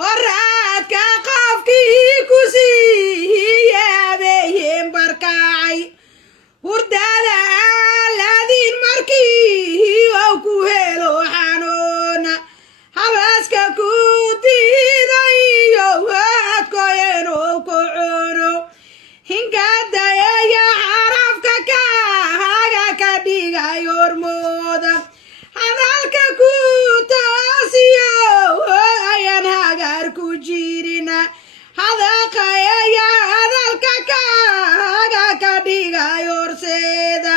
waraadka qofkii ku siiyaabeeyeen barkacay hurdada aaladin markii oo ku helo xanuuna habaaska ku diidayo adkoyenoo ku cuno hingadayaya xarafka kaaga ka dhigay hormooda hadalka ku toosiyo ayan hagar ku jirina hadalka kaaga ka dhigay horseeda